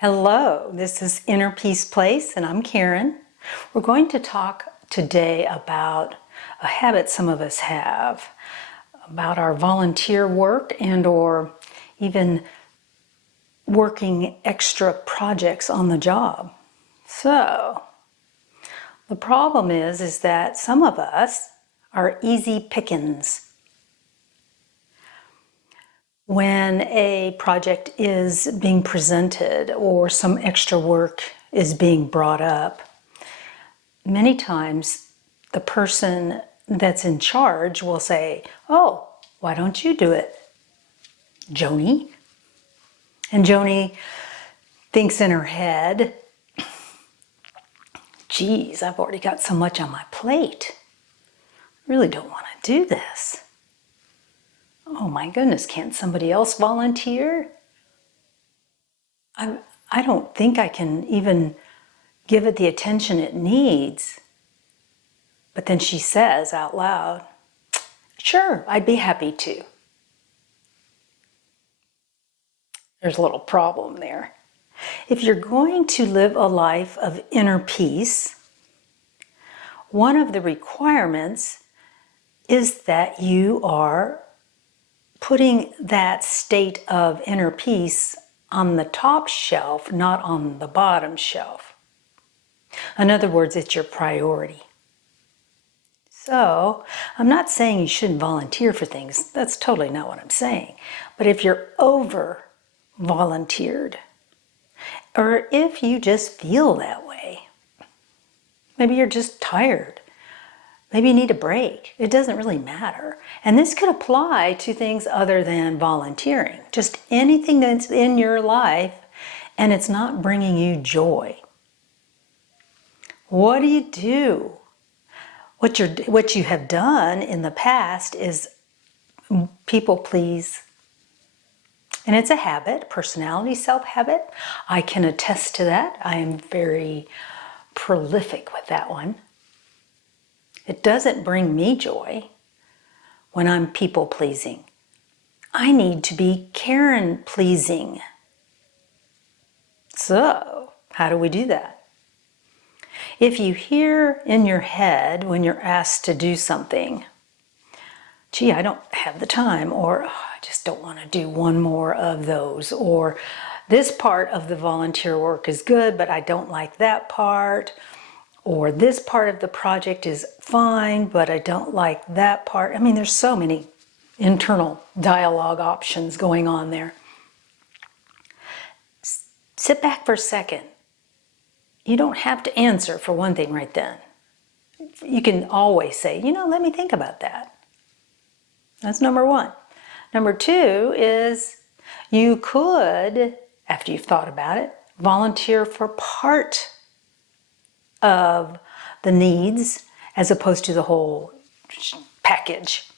Hello, this is Inner Peace Place, and I'm Karen. We're going to talk today about a habit some of us have, about our volunteer work and or even working extra projects on the job. So, the problem is that some of us are easy pickings. When a project is being presented or some extra work is being brought up, many times the person that's in charge will say, "Oh, why don't you do it, Joni?" And Joni thinks in her head, "Geez, I've already got so much on my plate. I really don't want to do this. Oh my goodness, can't somebody else volunteer? I don't think I can even give it the attention it needs." But then she says out loud, "Sure, I'd be happy to." There's a little problem there. If you're going to live a life of inner peace, one of the requirements is that you are putting that state of inner peace on the top shelf, not on the bottom shelf. In other words, it's your priority. So, I'm not saying you shouldn't volunteer for things. That's totally not what I'm saying. But if you're over volunteered, or if you just feel that way, maybe you're just tired, maybe you need a break, it doesn't really matter. And this could apply to things other than volunteering, just anything that's in your life and it's not bringing you joy. What do you do? What you have done in the past is people please. And it's a habit, personality self-habit. I can attest to that. I am very prolific with that one. It doesn't bring me joy when I'm people pleasing. I need to be Karen pleasing. So, how do we do that? If you hear in your head when you're asked to do something, "Gee, I don't have the time," or "Oh, I just don't want to do one more of those," or "This part of the volunteer work is good, but I don't like that part," or "This part of the project is fine, but I don't like that part." I mean, there's so many internal dialogue options going on there. Sit back for a second. You don't have to answer for one thing right then. You can always say, "Let me think about that." That's number one. Number two is you could, after you've thought about it, volunteer for part of the needs as opposed to the whole package.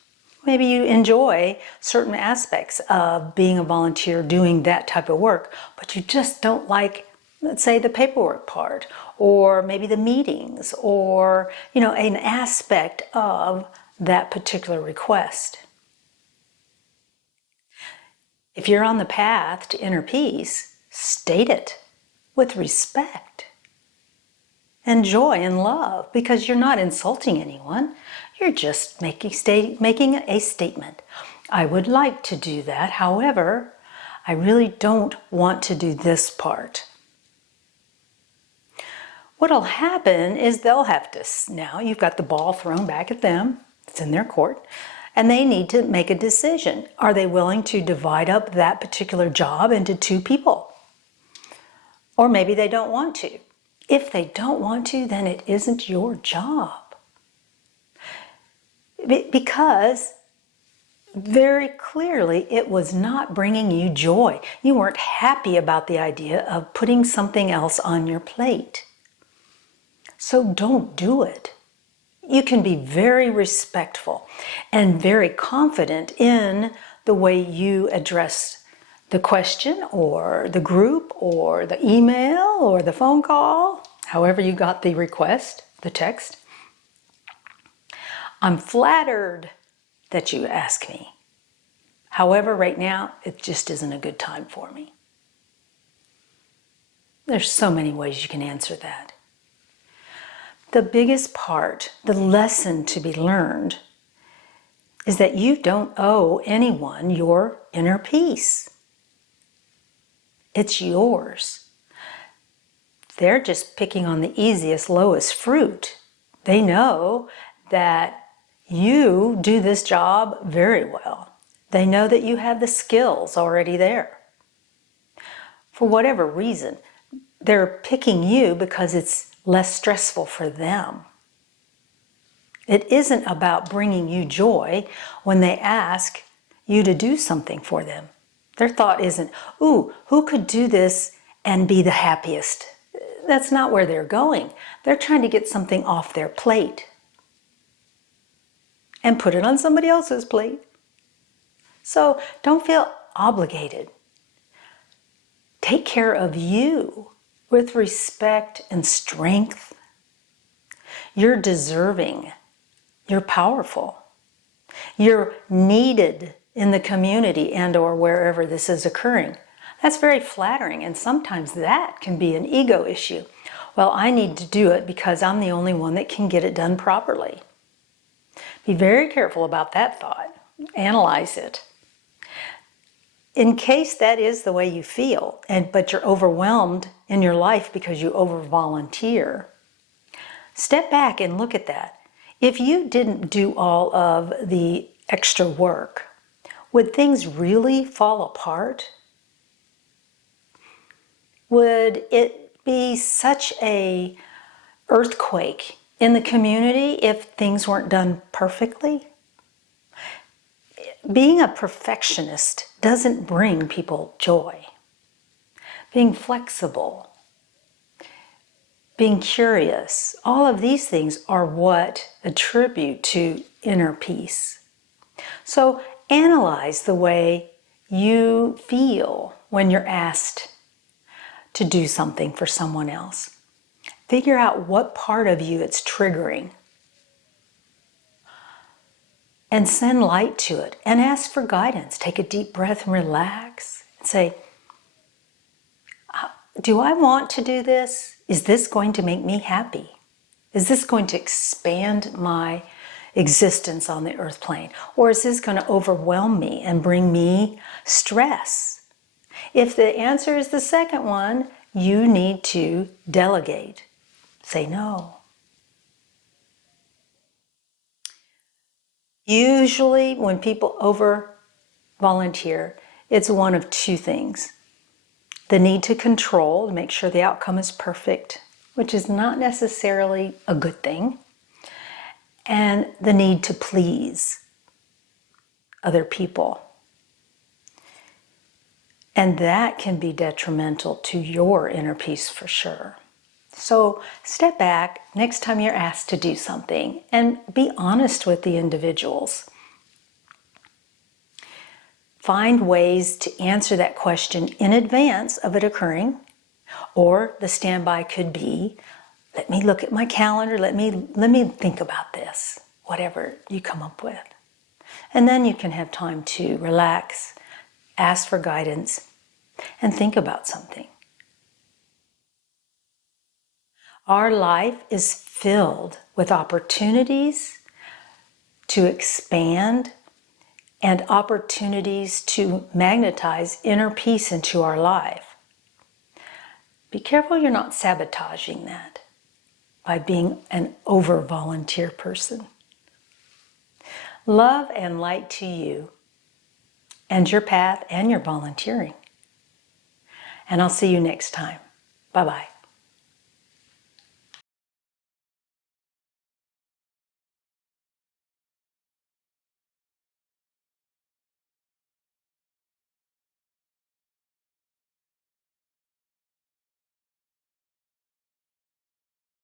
Maybe you enjoy certain aspects of being a volunteer doing that type of work, but you just don't like, let's say, the paperwork part, or maybe the meetings, or an aspect of that particular request. If you're on the path to inner peace, state it with respect and joy and love, because you're not insulting anyone. You're just making a statement. "I would like to do that. However, I really don't want to do this part." What'll happen is they'll have to, now you've got the ball thrown back at them. It's in their court. And they need to make a decision. Are they willing to divide up that particular job into two people? Or maybe they don't want to. If they don't want to, then it isn't your job. Because very clearly it was not bringing you joy. You weren't happy about the idea of putting something else on your plate. So don't do it. You can be very respectful and very confident in the way you address the question or the group or the email or the phone call, however you got the request, the text. "I'm flattered that you ask me. However, right now, it just isn't a good time for me." There's so many ways you can answer that. The biggest part, the lesson to be learned, is that you don't owe anyone your inner peace. It's yours. They're just picking on the easiest, lowest fruit. They know that you do this job very well. They know that you have the skills already there. For whatever reason, they're picking you because it's less stressful for them. It isn't about bringing you joy when they ask you to do something for them. Their thought isn't, ooh, who could do this and be the happiest? That's not where they're going. They're trying to get something off their plate and put it on somebody else's plate. So don't feel obligated. Take care of you with respect and strength. You're deserving. You're powerful. You're needed in the community and or wherever this is occurring. That's very flattering, and sometimes that can be an ego issue. Well, I need to do it because I'm the only one that can get it done properly. Be very careful about that thought. Analyze it. In case that is the way you feel, but you're overwhelmed in your life because you over-volunteer, step back and look at that. If you didn't do all of the extra work, would things really fall apart? Would it be such an earthquake in the community if things weren't done perfectly? Being a perfectionist doesn't bring people joy. Being flexible, being curious, all of these things are what attribute to inner peace. So analyze the way you feel when you're asked to do something for someone else. Figure out what part of you it's triggering. And send light to it and ask for guidance. Take a deep breath and relax. And say, do I want to do this? Is this going to make me happy? Is this going to expand my existence on the earth plane? Or is this going to overwhelm me and bring me stress? If the answer is the second one, you need to delegate. Say no. Usually when people over-volunteer, it's one of two things. The need to control, to make sure the outcome is perfect, which is not necessarily a good thing, and the need to please other people. And that can be detrimental to your inner peace for sure. So step back next time you're asked to do something and be honest with the individuals. Find ways to answer that question in advance of it occurring, or the standby could be, let me look at my calendar, let me think about this, whatever you come up with. And then you can have time to relax, ask for guidance, and think about something. Our life is filled with opportunities to expand and opportunities to magnetize inner peace into our life. Be careful you're not sabotaging that by being an over-volunteer person. Love and light to you and your path and your volunteering. And I'll see you next time. Bye-bye.